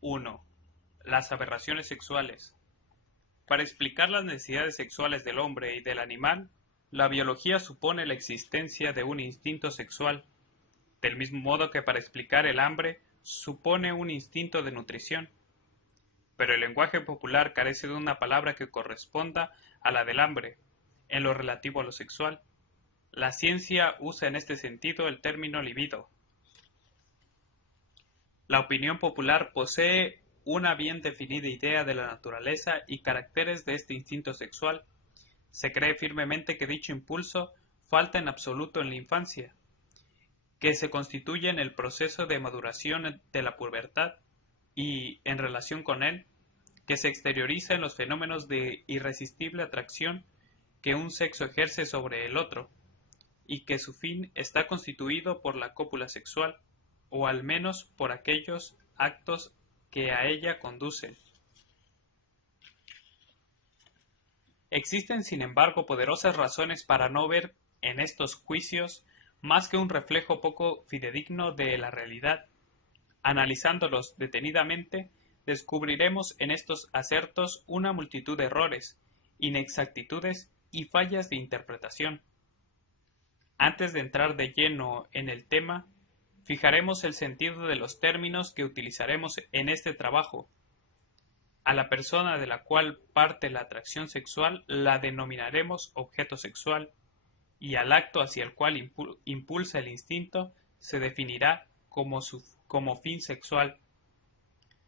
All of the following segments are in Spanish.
1. Las aberraciones sexuales. Para explicar las necesidades sexuales del hombre y del animal, la biología supone la existencia de un instinto sexual, del mismo modo que para explicar el hambre supone un instinto de nutrición. Pero el lenguaje popular carece de una palabra que corresponda a la del hambre, en lo relativo a lo sexual. La ciencia usa en este sentido el término libido. La opinión popular posee una bien definida idea de la naturaleza y caracteres de este instinto sexual. Se cree firmemente que dicho impulso falta en absoluto en la infancia, que se constituye en el proceso de maduración de la pubertad y, en relación con él, que se exterioriza en los fenómenos de irresistible atracción que un sexo ejerce sobre el otro, y que su fin está constituido por la cópula sexual, o al menos por aquellos actos que a ella conducen. Existen, sin embargo, poderosas razones para no ver en estos juicios más que un reflejo poco fidedigno de la realidad. Analizándolos detenidamente, descubriremos en estos asertos una multitud de errores, inexactitudes y fallas de interpretación. Antes de entrar de lleno en el tema, fijaremos el sentido de los términos que utilizaremos en este trabajo. A la persona de la cual parte la atracción sexual la denominaremos objeto sexual, y al acto hacia el cual impulsa el instinto se definirá como fin sexual.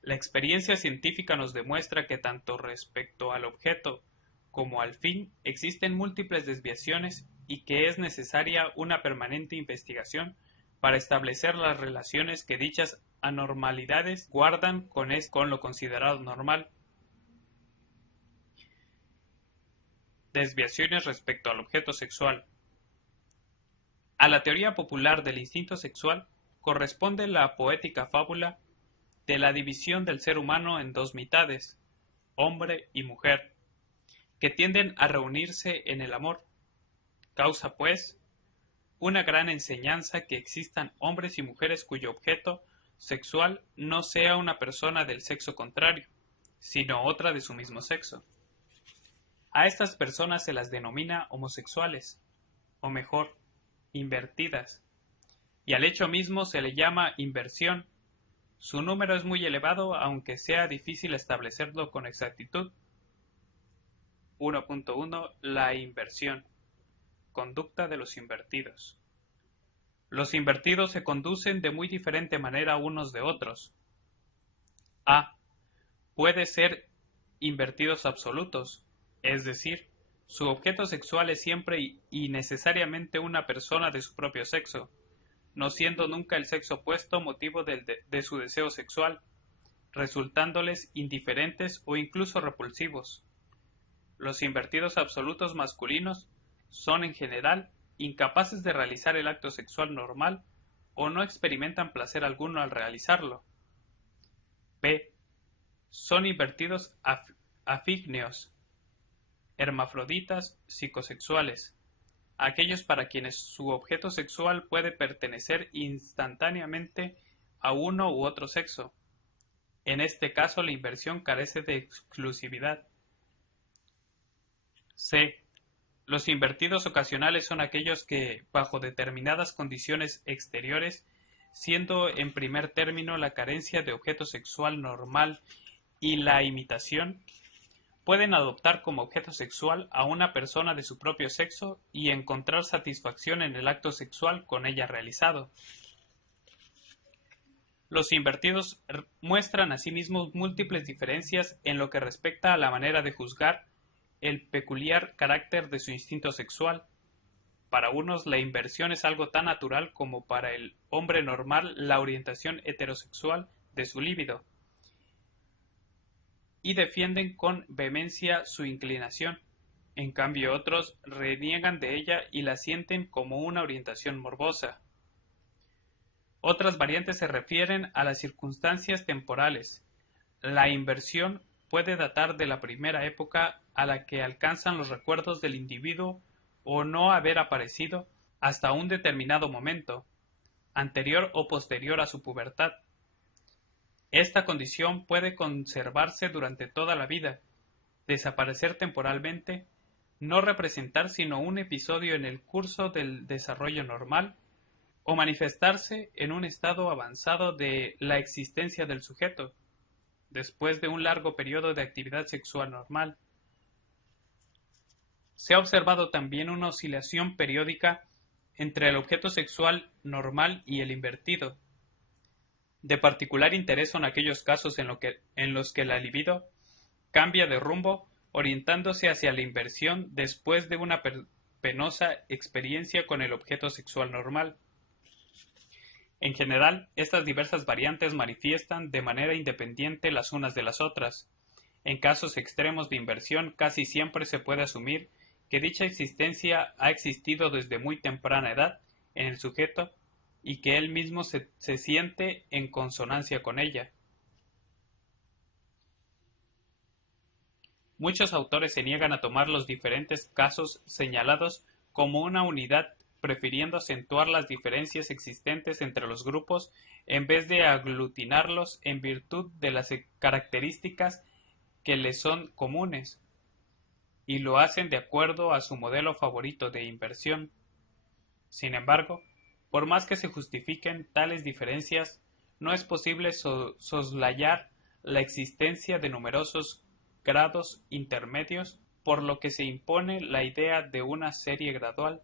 La experiencia científica nos demuestra que tanto respecto al objeto como al fin existen múltiples desviaciones y que es necesaria una permanente investigación para establecer las relaciones que dichas anormalidades guardan con lo considerado normal. Desviaciones respecto al objeto sexual. A la teoría popular del instinto sexual corresponde la poética fábula de la división del ser humano en dos mitades, hombre y mujer, que tienden a reunirse en el amor. Causa, pues, una gran enseñanza que existan hombres y mujeres cuyo objeto sexual no sea una persona del sexo contrario, sino otra de su mismo sexo. A estas personas se las denomina homosexuales, o mejor, invertidas, y al hecho mismo se le llama inversión. Su número es muy elevado, aunque sea difícil establecerlo con exactitud. 1.1. La inversión. Conducta de los invertidos. Los invertidos se conducen de muy diferente manera unos de otros. A. Puede ser invertidos absolutos, es decir, su objeto sexual es siempre y necesariamente una persona de su propio sexo, no siendo nunca el sexo opuesto motivo de su deseo sexual, resultándoles indiferentes o incluso repulsivos. Los invertidos absolutos masculinos son en general incapaces de realizar el acto sexual normal o no experimentan placer alguno al realizarlo. B. Son invertidos afígneos, hermafroditas psicosexuales, aquellos para quienes su objeto sexual puede pertenecer instantáneamente a uno u otro sexo. En este caso la inversión carece de exclusividad. C. Los invertidos ocasionales son aquellos que, bajo determinadas condiciones exteriores, siendo en primer término la carencia de objeto sexual normal y la imitación, pueden adoptar como objeto sexual a una persona de su propio sexo y encontrar satisfacción en el acto sexual con ella realizado. Los invertidos muestran asimismo múltiples diferencias en lo que respecta a la manera de juzgar el peculiar carácter de su instinto sexual. Para unos la inversión es algo tan natural como para el hombre normal la orientación heterosexual de su líbido, y defienden con vehemencia su inclinación. En cambio otros reniegan de ella y la sienten como una orientación morbosa. Otras variantes se refieren a las circunstancias temporales. La inversión puede datar de la primera época a la que alcanzan los recuerdos del individuo o no haber aparecido hasta un determinado momento, anterior o posterior a su pubertad. Esta condición puede conservarse durante toda la vida, desaparecer temporalmente, no representar sino un episodio en el curso del desarrollo normal, o manifestarse en un estado avanzado de la existencia del sujeto, después de un largo periodo de actividad sexual normal. Se ha observado también una oscilación periódica entre el objeto sexual normal y el invertido. De particular interés son aquellos casos en los que la libido cambia de rumbo, orientándose hacia la inversión después de una penosa experiencia con el objeto sexual normal. En general, estas diversas variantes manifiestan de manera independiente las unas de las otras. En casos extremos de inversión, casi siempre se puede asumir que dicha existencia ha existido desde muy temprana edad en el sujeto y que él mismo se siente en consonancia con ella. Muchos autores se niegan a tomar los diferentes casos señalados como una unidad, prefiriendo acentuar las diferencias existentes entre los grupos en vez de aglutinarlos en virtud de las características que les son comunes, y lo hacen de acuerdo a su modelo favorito de inversión. Sin embargo, por más que se justifiquen tales diferencias, no es posible soslayar la existencia de numerosos grados intermedios, por lo que se impone la idea de una serie gradual.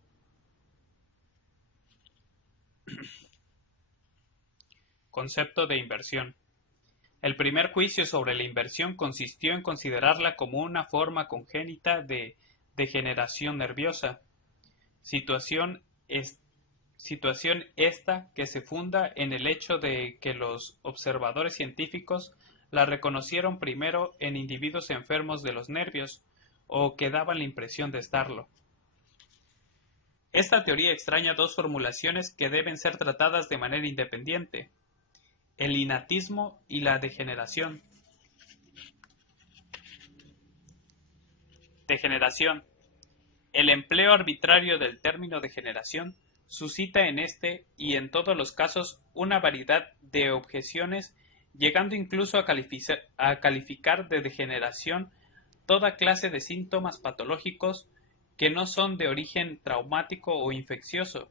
Concepto de inversión. El primer juicio sobre la inversión consistió en considerarla como una forma congénita de degeneración nerviosa, situación esta que se funda en el hecho de que los observadores científicos la reconocieron primero en individuos enfermos de los nervios o que daban la impresión de estarlo. Esta teoría extraña dos formulaciones que deben ser tratadas de manera independiente: el innatismo y la degeneración. Degeneración. El empleo arbitrario del término degeneración suscita en este y en todos los casos una variedad de objeciones, llegando incluso a calificar de degeneración toda clase de síntomas patológicos que no son de origen traumático o infeccioso.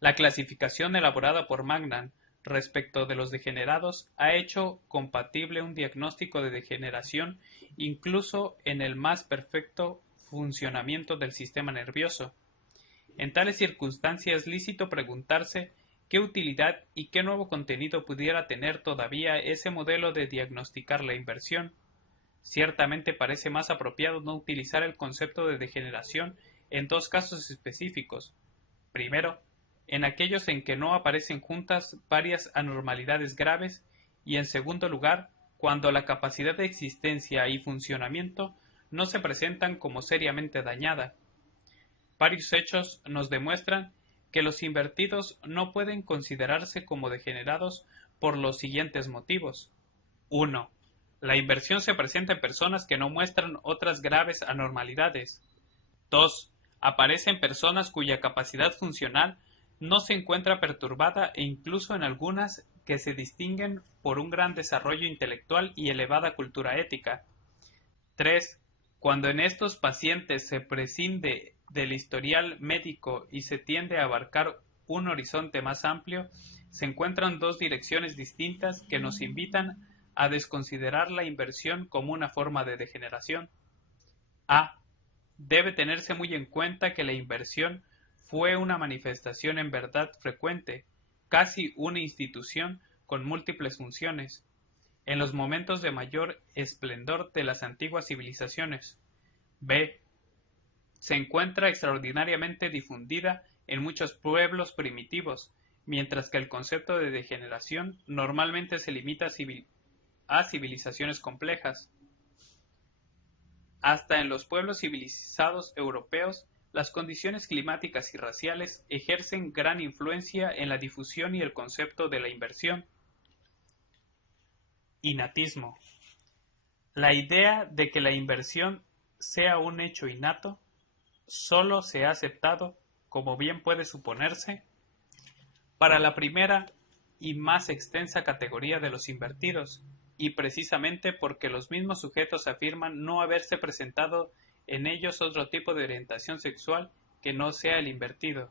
La clasificación elaborada por Magnan respecto de los degenerados ha hecho compatible un diagnóstico de degeneración incluso en el más perfecto funcionamiento del sistema nervioso. En tales circunstancias es lícito preguntarse qué utilidad y qué nuevo contenido pudiera tener todavía ese modelo de diagnosticar la inversión. Ciertamente parece más apropiado no utilizar el concepto de degeneración en dos casos específicos. Primero, en aquellos en que no aparecen juntas varias anormalidades graves, y en segundo lugar, cuando la capacidad de existencia y funcionamiento no se presentan como seriamente dañada. Varios hechos nos demuestran que los invertidos no pueden considerarse como degenerados por los siguientes motivos. 1. La inversión se presenta en personas que no muestran otras graves anormalidades. 2. Aparecen personas cuya capacidad funcional no se encuentra perturbada e incluso en algunas que se distinguen por un gran desarrollo intelectual y elevada cultura ética. 3. Cuando en estos pacientes se prescinde del historial médico y se tiende a abarcar un horizonte más amplio, se encuentran dos direcciones distintas que nos invitan a desconsiderar la inversión como una forma de degeneración. A. Debe tenerse muy en cuenta que la inversión fue una manifestación en verdad frecuente, casi una institución con múltiples funciones, en los momentos de mayor esplendor de las antiguas civilizaciones. B. Se encuentra extraordinariamente difundida en muchos pueblos primitivos, mientras que el concepto de degeneración normalmente se limita a civilizaciones complejas. Hasta en los pueblos civilizados europeos, las condiciones climáticas y raciales ejercen gran influencia en la difusión y el concepto de la inversión. Innatismo. La idea de que la inversión sea un hecho innato solo se ha aceptado, como bien puede suponerse, para la primera y más extensa categoría de los invertidos, y precisamente porque los mismos sujetos afirman no haberse presentado en ellos otro tipo de orientación sexual que no sea el invertido.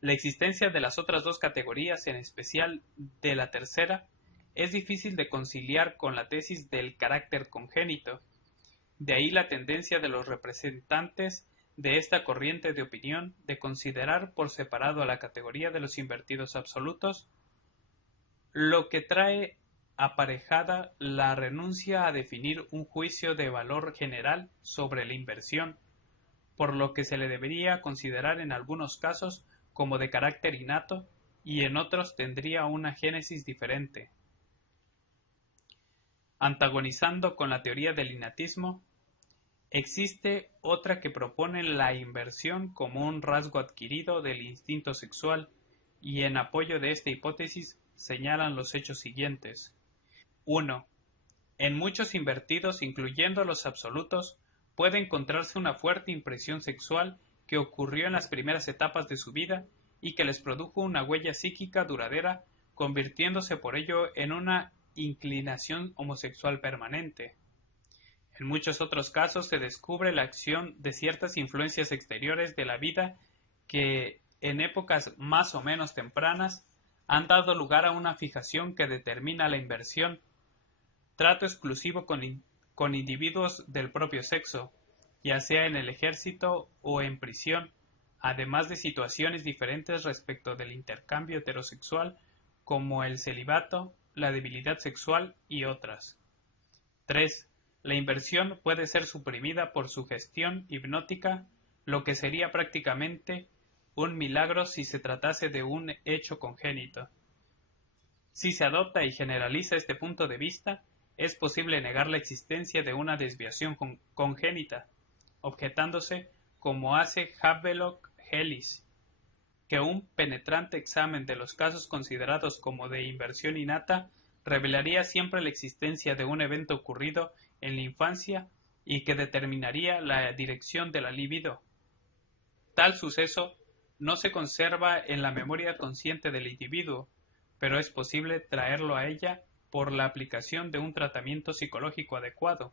La existencia de las otras dos categorías, en especial de la tercera, es difícil de conciliar con la tesis del carácter congénito. De ahí la tendencia de los representantes de esta corriente de opinión de considerar por separado a la categoría de los invertidos absolutos, lo que trae aparejada la renuncia a definir un juicio de valor general sobre la inversión, por lo que se le debería considerar en algunos casos como de carácter innato y en otros tendría una génesis diferente. Antagonizando con la teoría del innatismo, existe otra que propone la inversión como un rasgo adquirido del instinto sexual y en apoyo de esta hipótesis señalan los hechos siguientes. 1. En muchos invertidos, incluyendo los absolutos, puede encontrarse una fuerte impresión sexual que ocurrió en las primeras etapas de su vida y que les produjo una huella psíquica duradera, convirtiéndose por ello en una inclinación homosexual permanente. En muchos otros casos se descubre la acción de ciertas influencias exteriores de la vida que, en épocas más o menos tempranas, han dado lugar a una fijación que determina la inversión, trato exclusivo con individuos del propio sexo, ya sea en el ejército o en prisión, además de situaciones diferentes respecto del intercambio heterosexual como el celibato, la debilidad sexual y otras. 3. La inversión puede ser suprimida por sugestión hipnótica, lo que sería prácticamente un milagro si se tratase de un hecho congénito. Si se adopta y generaliza este punto de vista, es posible negar la existencia de una desviación congénita, objetándose, como hace Havelock Ellis, que un penetrante examen de los casos considerados como de inversión innata revelaría siempre la existencia de un evento ocurrido en la infancia y que determinaría la dirección de la libido. Tal suceso no se conserva en la memoria consciente del individuo, pero es posible traerlo a ella por la aplicación de un tratamiento psicológico adecuado.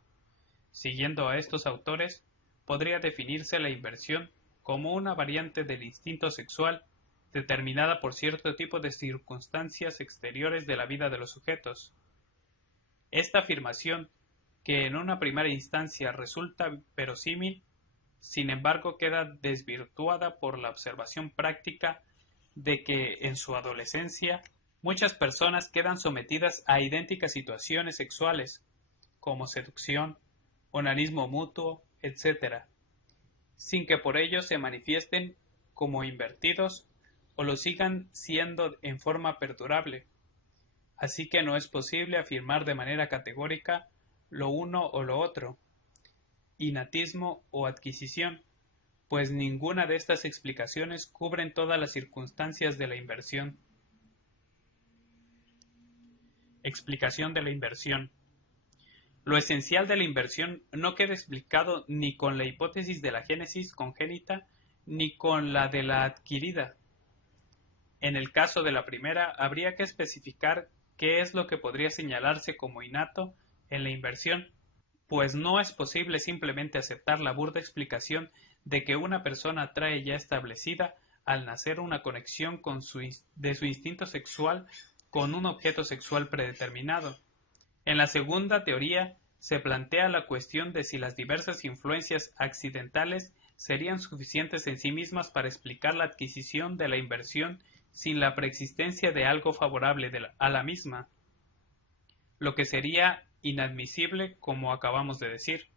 Siguiendo a estos autores, podría definirse la inversión como una variante del instinto sexual determinada por cierto tipo de circunstancias exteriores de la vida de los sujetos. Esta afirmación, que en una primera instancia resulta verosímil, sin embargo queda desvirtuada por la observación práctica de que en su adolescencia muchas personas quedan sometidas a idénticas situaciones sexuales, como seducción, onanismo mutuo, etc., sin que por ello se manifiesten como invertidos o lo sigan siendo en forma perdurable. Así que no es posible afirmar de manera categórica lo uno o lo otro, innatismo o adquisición, pues ninguna de estas explicaciones cubren todas las circunstancias de la inversión. Explicación de la inversión. Lo esencial de la inversión no queda explicado ni con la hipótesis de la génesis congénita ni con la de la adquirida. En el caso de la primera, habría que especificar qué es lo que podría señalarse como innato en la inversión, pues no es posible simplemente aceptar la burda explicación de que una persona trae ya establecida al nacer una conexión de su instinto sexual con un objeto sexual predeterminado. En la segunda teoría se plantea la cuestión de si las diversas influencias accidentales serían suficientes en sí mismas para explicar la adquisición de la inversión sin la preexistencia de algo favorable a la misma, lo que sería inadmisible, como acabamos de decir.